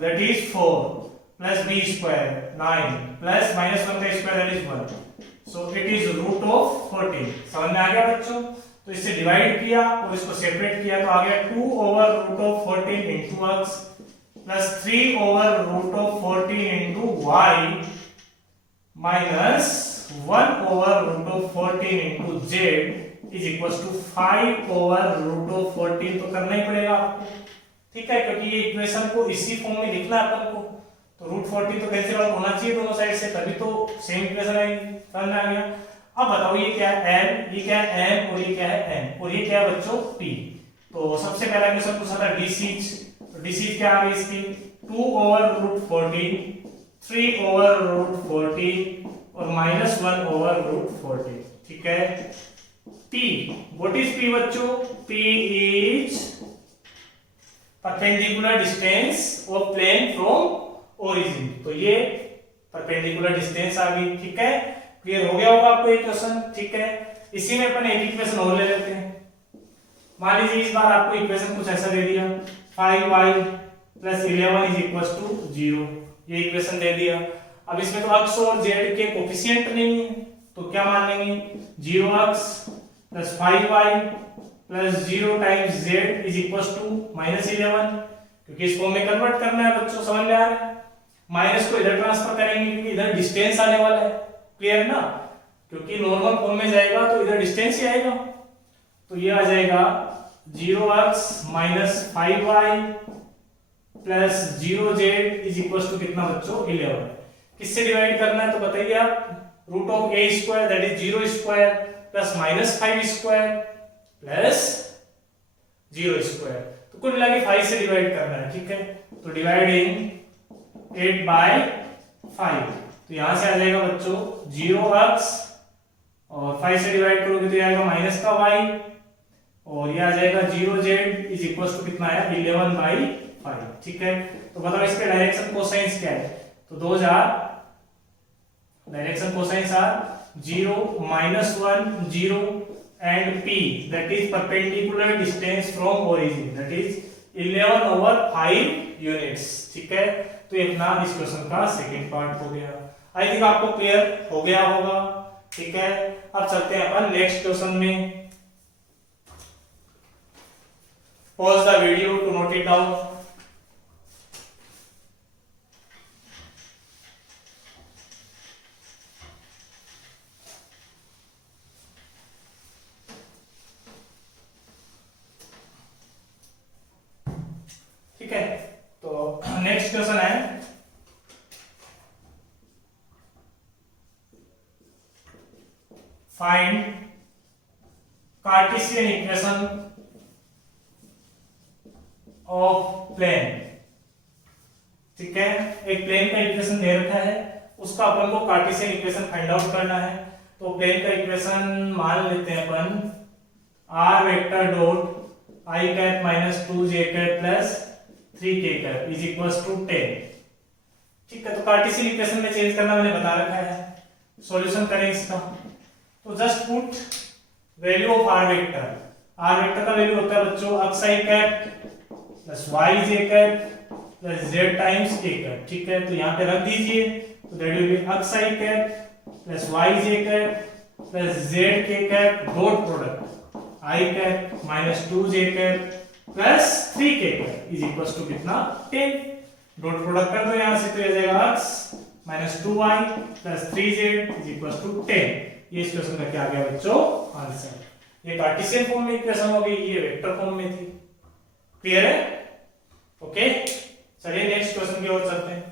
that is 4 + b² 9 + -1 का square that is 1, so it is √14। समझ में आ गया बच्चों। तो इससे डिवाइड किया और इसको सेपरेट किया तो आ गया 2/√14 into x + 3/√14 into y minus 1/√14 into z = 5/√14। तो करना ही पड़ेगा आपको, ठीक है, क्योंकि ये इक्वेशन को इसी फॉर्म में लिखना है अपन को। तो √14 तो कैंसिल आउट होना चाहिए दोनों साइड से, तभी तो सेम इक्वेशन आएगी। समझ में आ गया। अब बताओ ये क्या है n, ये क्या है m और ये क्या है n और ये क्या है बच्चों p। तो सबसे पहला क्वेश्चन पूछा था DCs। तो DCs क्या आ गई इसकी 2/√14, 3/√14 और -1/√14, ठीक है। p, व्हाट इज p बच्चों? p is perpendicular distance of plane from origin. तो ये परपेंडिकुलर डिस्टेंस आ गई, ठीक है। क्लियर हो गया होगा आपको ये क्वेश्चन, ठीक है। इसी में अपन एक इक्वेशन और ले लेते हैं। मान लीजिए इस बार आपको इक्वेशन कुछ ऐसा दे दिया 5y + 11 = 0, ये इक्वेशन दे दिया। अब इसमें तो x और z के कोफिशिएंट नहीं है, तो क्या मान लेंगे 0x + 5y + 0 × z = -11, क्योंकि इस फॉर्म में कन्वर्ट करना है बच्चों। समझ में आ रहा है। माइनस को इधर ट्रांसफर करेंगे क्योंकि इधर डिस्टेंस आने वाला है, क्लियर ना। क्योंकि नॉर्मल फॉर्म में जाएगा तो इधर डिस्टेंस ही आएगा। तो ये आ जाएगा 0x - 5y + 0z = कितना बच्चों 11। किससे डिवाइड करना है तो बताइए आप। √(a²) that is 0² + -5² + 0²। तो कुल मिला के 5 से डिवाइड करना है, ठीक है। तो डिवाइडिंग 8/5, तो यहां से आ जाएगा बच्चों 0x और 5 से डिवाइड करोगे तो ये आएगा माइनस का y और ये आ जाएगा 0z = कितना है 11/5, ठीक है। तो बताओ इसके डायरेक्शन कोसाइंस क्या है। तो 2000 direction cosines are 0, -1, 0 and p, that is perpendicular distance from origin, that is 11/5 units, ठीक है। तो ये अपना इस क्वेश्चन का सेकंड पार्ट हो गया। आई थिंक आपको क्लियर हो गया होगा, ठीक है। अब चलते हैं अपन नेक्स्ट क्वेश्चन में। pause the video to note it down. ठीक है, तो नेक्स्ट क्वेश्चन है find Cartesian equation of plane. ठीक है, एक प्लेन का इक्वेशन दे रखा है, उसका अपन को कार्टेशियन इक्वेशन फाइंड आउट करना है। तो प्लेन का इक्वेशन मान लेते हैं अपन r vector dot i cap minus 2j cap plus 3k cap is equals to 10। ठीक है, तो कार्टेशियन इक्वेशन में चेंज करना मैंने बता रखा है। सॉल्यूशन करें इसका, तो just put value of r vector. r vector का वैल्यू होता है बच्चों x i cap plus y j cap plus z times k cap. ठीक है, तो यहाँ पे रख दीजिए, तो that will be x i cap plus y j cap plus z k cap dot product i cap minus 2j cap plus 3k cap is equals to कितना 10। Dot product कर दो यहाँ से, तो आ जाएगा x minus 2y plus 3z is equals to 10। ये इस क्वेश्चन का क्या आ गया बच्चों आंसर। ये कार्टेशियन फॉर्म में इक्वेशन हो गई, ये वेक्टर फॉर्म में थी। क्लियर है? ओके, चलिए नेक्स्ट क्वेश्चन की ओर चलते हैं।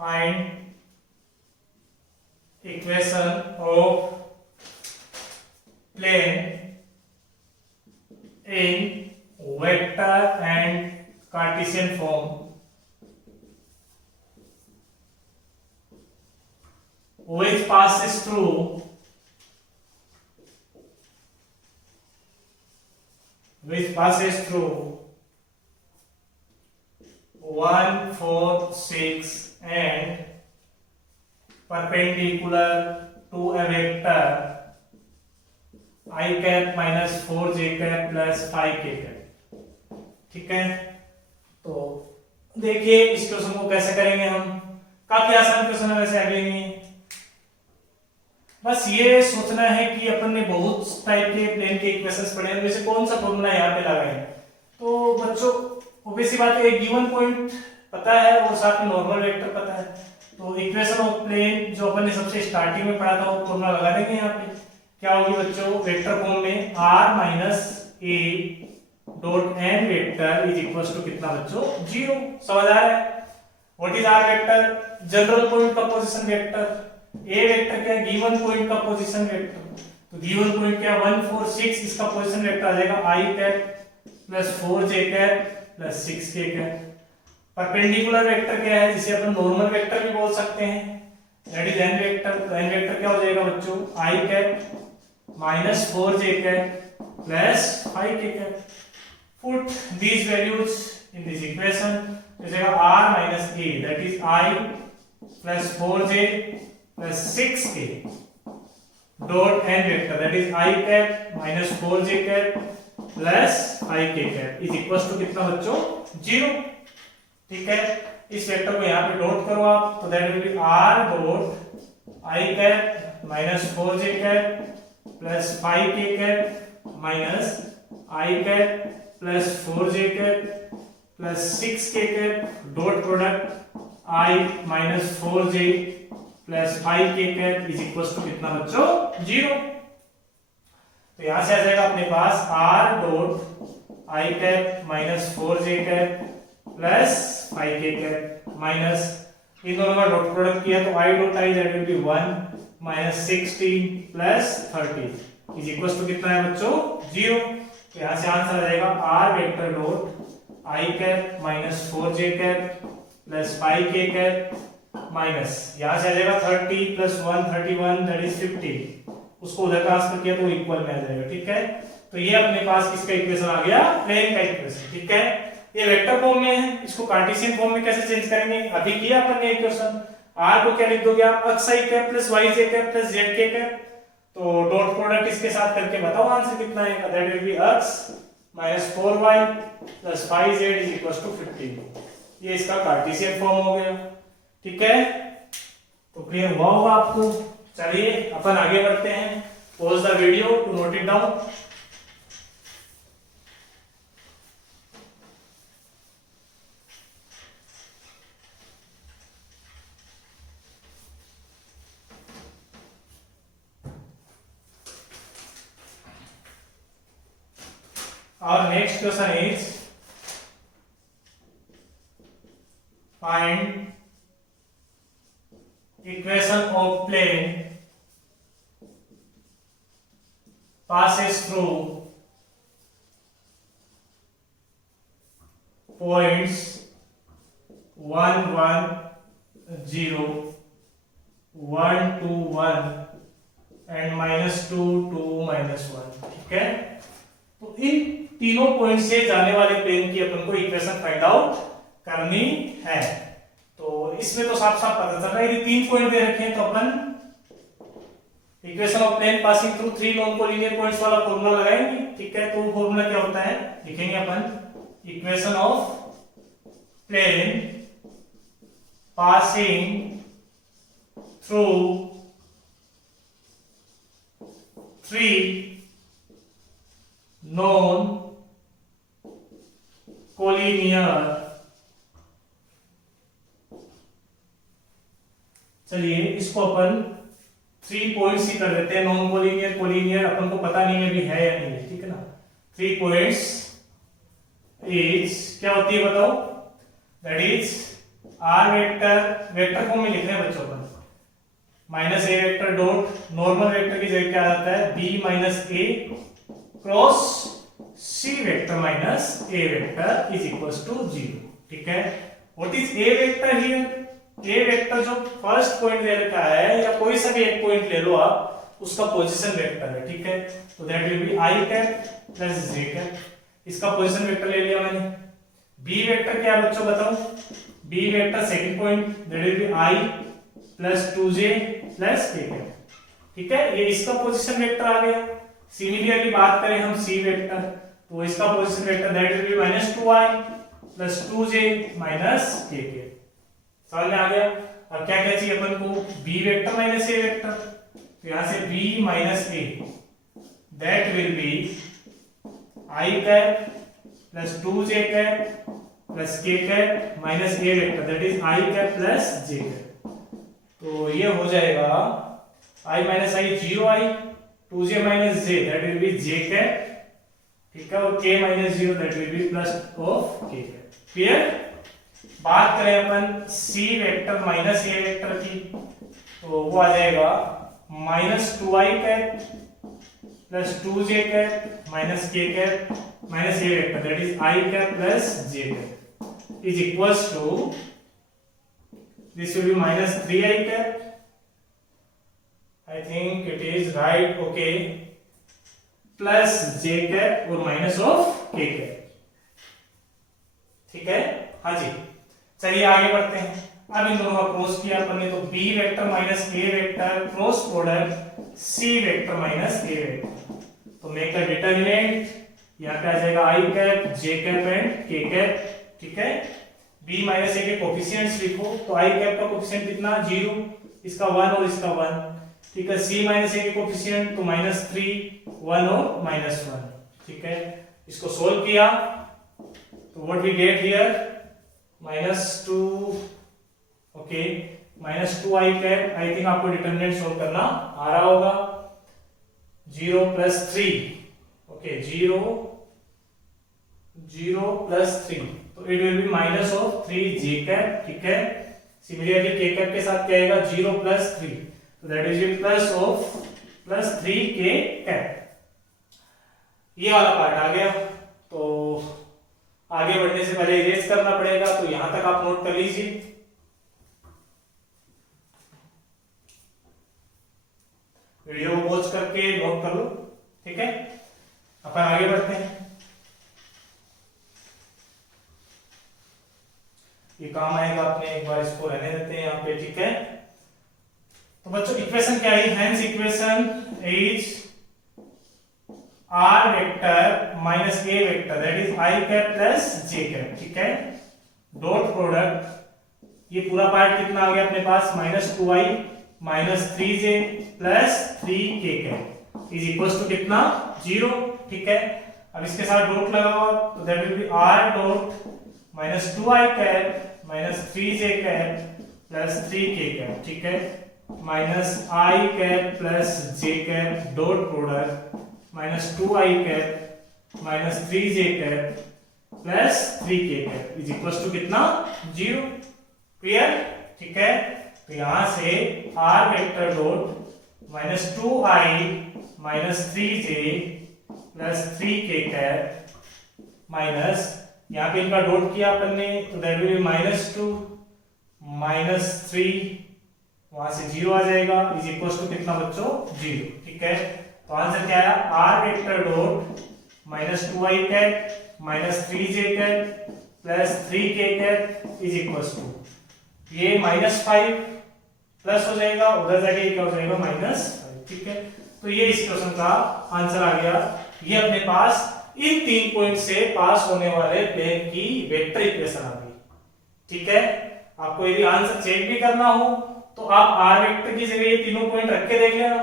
Find equation of plane in vector and Cartesian form which passes through 1, 4, 6 and perpendicular to a vector I cap minus 4j cap plus 5k cap। ठीक है, तो देखिए इस क्वेश्चन को कैसे करेंगे हम। काफी आसान क्वेश्चन है वैसे, अभी नहीं, बस ये सोचना है कि अपन ने बहुत टाइप के प्लेन के इक्वेशंस पढ़े हैं, उनमें से कौन सा फॉर्मूला यहाँ पे लगाएं। तो बच्चों ऑब्वियस सी बात है, एक गिवन पॉइंट पता है और साथ में नॉर्मल वेक्टर पता है, तो इक्वेशन ऑफ प्लेन जो अपन ने सबसे स्टार्टिंग में पढ़ा था वो फॉर्मूला लगा देंगे यहाँ पे। क्या होगी बच्चों, वेक्टर फॉर्म में r minus a dot n vector is equals to कितना बच्चों 0। समझ आ रहा है? What is r vector? General point का पोजीशन वेक्टर। a वेक्टर क्या है? गिवन पॉइंट का पोजीशन वेक्टर। तो गिवन पॉइंट क्या 1, 4, 6, इसका पोजीशन वेक्टर आ जाएगा i cap plus 4j cap plus 6k cap. Perpendicular vector क्या है, जिसे अपन नॉर्मल वेक्टर भी बोल सकते हैं, दैट इज n वेक्टर। तो n वेक्टर क्या हो जाएगा बच्चों i cap minus 4j cap plus 5k cap. Put these values in this equation, तो हो जाएगा r minus a that is i plus 4j plus 6k dot n vector that is i cap minus 4j cap plus 5k cap is equals to कितना बच्चों 0। ठीक है, इस vector को यहाँ पे डॉट करो आप, तो that will be r dot i cap minus 4j cap plus 5k cap minus i cap plus 4j cap plus 6k cap dot product i minus 4j plus 5k cap is equals to कितना बच्चों 0। तो यहां से आ जाएगा अपने पास r dot i cap minus 4j cap plus 5k cap minus इन दोनों का डॉट प्रोडक्ट किया तो i dot i that will B 1 minus 16 plus 30 is equals to कितना है बच्चों 0। तो यहां से आंसर आ जाएगा r vector dot i cap minus 4j cap plus 5k cap minus यहां से आ जाएगा 30 प्लस 1 31 दैट इज 50, उसको उधर ट्रांसफर किया तो इक्वल में आ जाएगा। ठीक है, तो ये अपने पास किसका इक्वेशन आ गया, प्लेन का इक्वेशन। ठीक है, ये वेक्टर फॉर्म में है, इसको कार्टेशियन फॉर्म में कैसे चेंज करेंगे, अभी किया अपन ने इक्वेशन। आर को क्या लिख दोगे आप, x i cap plus y j cap plus z k cap. तो डॉट प्रोडक्ट इसके साथ करके बताओ आंसर कितना आएगा, that will be x minus 4y plus 5z is equal to 15। ये इसका कार्टेशियन फॉर्म हो गया, ठीक है। तो क्लियर हुआ होगा आपको। चलिए अपन आगे बढ़ते हैं, pause the video to note it down. Our next question is find equation of plane passes through points 1 1 0 1 2 1 and -2 2 -1, ठीक है। तो इन तीनों पॉइंट से जाने वाले प्लेन की अपन को इक्वेशन फाइंड आउट करनी है। तो इसमें तो साफ साफ पता चल रहा है, यदि 3 पॉइंट दे रखे हैं तो अपन equation of plane passing through 3 non collinear points वाला फॉर्मूला लगाएंगे, ठीक है। तो फॉर्मूला क्या होता है लिखेंगे अपन, equation of plane passing through 3 non collinear, चलिए इसको अपन 3 पॉइंट्स ही कर देते हैं। नॉन कोलिनियर कोलिनियर अपन को पता नहीं है भी है या नहीं है, ठीक है ना। 3 पॉइंट्स इज क्या होती है बताओ, that is r vector, vector form में लिख रहे हैं बच्चों अपन, minus a vector dot normal vector की जगह क्या आता है b minus a cross c vector minus a vector is equal to 0, ठीक है। What is a vector here, a vector जो फर्स्ट पॉइंट ले रखा है या कोई सा भी एक पॉइंट ले लो आप, उसका पोजीशन वेक्टर है, ठीक है। तो that will be i cap plus j cap, इसका पोजीशन वेक्टर ले लिया मैंने। बी वेक्टर क्या है बच्चों बताओ, b vector second point that will be i plus 2j plus k cap, ठीक है। ये इसका पोजीशन वेक्टर आ गया। सिमिलरली बात करें हम सी वेक्टर, तो इसका position vector that will be minus 2i plus 2j minus k के। समझ में आ गया। अब क्या क्या चाहिए अपन को, b vector minus a vector, तो यहां से b minus a that will B i cap plus 2j cap plus k cap minus a vector that is i cap plus j cap. तो ये हो जाएगा i minus i 0i, 2j minus j that will B j cap, ठीक है, और k minus 0 that will B plus of k cap. Clear. बात करें अपन c vector minus a vector की, तो वो आ जाएगा minus 2i cap plus 2j cap minus k cap minus a vector that is i cap plus j cap is equals to, this will be minus 3i cap, I think it is right, okay, plus j cap और minus of k cap, ठीक है। हाँ जी, चलिए आगे बढ़ते हैं। अब इन दोनों का क्रॉस किया अपन ने, तो b vector minus a vector cross product c vector minus a vector, तो मेक अ डिटरमिनेंट, यहाँ पे आ जाएगा i cap j cap and k cap, ठीक है। b माइनस a के कोफिशिएंट्स लिखो, तो i कैप का कोफिशिएंट कितना 0, इसका 1 और इसका 1, ठीक है। c माइनस a के कोफिशिएंट तो माइनस 3 1 और माइनस 1, ठीक है। इसको सोल्व किया तो what we get here minus 2, okay, minus 2i cap. I think आपको डिटरमिनेंट सोल्व करना आ रहा होगा। 0 प्लस 3, ओके, 0 0 प्लस 3, तो it will be minus of 3j cap, ठीक है। सिमिलरली k कैप के साथ क्या आएगा 0 प्लस 3, तो that is plus of plus 3k cap. ये वाला पार्ट आ गया। तो आगे बढ़ने से पहले इरेज करना पड़ेगा, तो यहां तक आप नोट कर लीजिए। वीडियो को पॉज करके नोट कर लो, ठीक है। अपन आगे बढ़ते हैं। ये काम आएगा अपने, एक बार इसको रहने देते हैं यहाँ पे, ठीक है। तो बच्चों इक्वेशन क्या है, hence equation is r vector minus a vector that is i cap plus j cap, ठीक है। डॉट प्रोडक्ट, ये पूरा पार्ट कितना आ गया अपने पास, minus 2i minus 3j plus 3k cap is equal to कितना, 0, ठीक है। अब इसके साथ डॉट लगा हुआ, तो that will be r dot minus 2i cap minus 3j cap plus 3k cap, ठीक है। Minus i cap plus j cap dot product minus 2i cap minus 3j cap plus 3k cap is equal to कितना, 0, clear, ठीक है। तो यहां से r vector dot minus 2i minus 3j plus 3k cap minus, यहाँ पे इनका dot किया अपन ने, तो that will be minus 2 minus 3, वहां से 0 आ जाएगा इज इक्वल टू कितना बच्चों, 0, ठीक है। तो आंसर क्या आया, r vector dot minus 2i cap minus 3j cap plus 3k cap is equal to, ये माइनस 5 प्लस हो जाएगा, उधर जाके क्या हो जाएगा, माइनस 5, ठीक है। तो ये इस क्वेश्चन का आंसर आ गया। ये अपने पास इन 3 पॉइंट से पास होने वाले प्लेन की वेक्टर इक्वेशन आ गई, ठीक है। आपको यदि आंसर चेक भी करना हो तो आप r वेक्टर की जगह ये तीनों पॉइंट रख के देख लेना।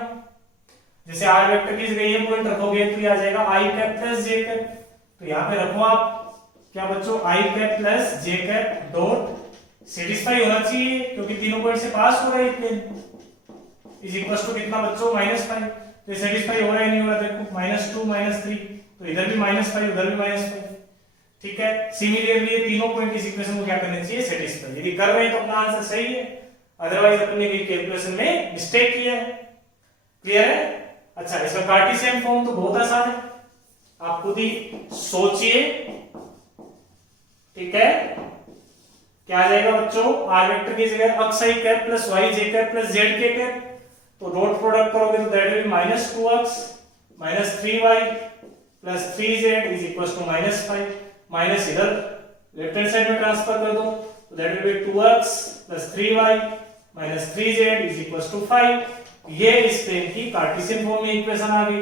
जैसे r वेक्टर की जगह ये पॉइंट रखोगे तो ये आ जाएगा i cap plus j cap, तो यहाँ पे रखो आप क्या बच्चों, i cap plus j cap dot satisfy होना चाहिए क्योंकि तीनों पॉइंट से पास हो रहा है प्लेन, इज इक्वल टू कितना बच्चों, माइनस 5। तो ये सेटिस्फाई हो रहा है नहीं हो रहा, देखो माइनस 2 माइनस 3, तो इधर भी माइनस 5 उधर भी माइनस 5, ठीक है। सिमिलरली ये तीनों पॉइंट इस इक्वेशन को क्या करने चाहिए, सेटिस्फाई। यदि कर रहे हैं तो अपना आंसर सही है, अदरवाइज अपन ने कैलकुलेशन में मिस्टेक किया है, क्लियर है। अच्छा, इसका कार्टेशियन फॉर्म तो बहुत आसान है, आप खुद ही सोचिए, ठीक है। क्या आ जाएगा बच्चों, r वेक्टर की जगह x i cap plus y j cap plus z k cap, तो डॉट प्रोडक्ट करोगे तो that will be minus 2x minus 3y plus 3z is equal to minus 5, minus इधर लेफ्ट हैंड साइड में transfer कर दो, तो that will be 2x plus 3y minus 3z is equal to 5। ये इस plane की कार्टेशियन फॉर्म में equation आ गई,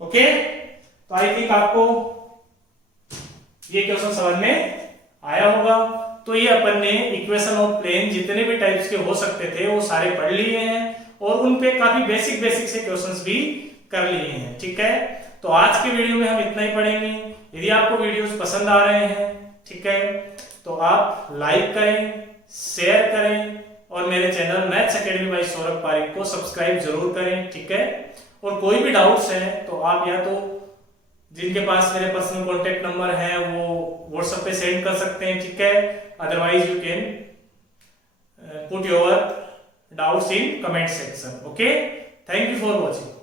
ओके। तो आई थिंक आपको ये क्वेश्चन समझ में आया होगा। तो ये अपन ने इक्वेशन ऑफ प्लेन जितने भी टाइप्स के हो सकते थे वो सारे पढ़ लिए हैं और उन पे काफी बेसिक से क्वेश्चंस भी कर लिए हैं, ठीक है। तो आज के वीडियो में हम इतना ही पढ़ेंगे। यदि आपको वीडियोस पसंद आ रहे हैं, ठीक है, तो आप लाइक करें, शेयर करें और मेरे channel maths academy by Saurabh Pareek को सब्सक्राइब जरूर करें, ठीक है। और कोई भी डाउट्स है तो आप या तो जिनके पास मेरे पर्सनल कॉन्टेक्ट नंबर है वो व्हाट्सएप पे सेंड कर सकते हैं, ठीक है। Otherwise you can put your doubts in comment section, okay. Thank you for watching.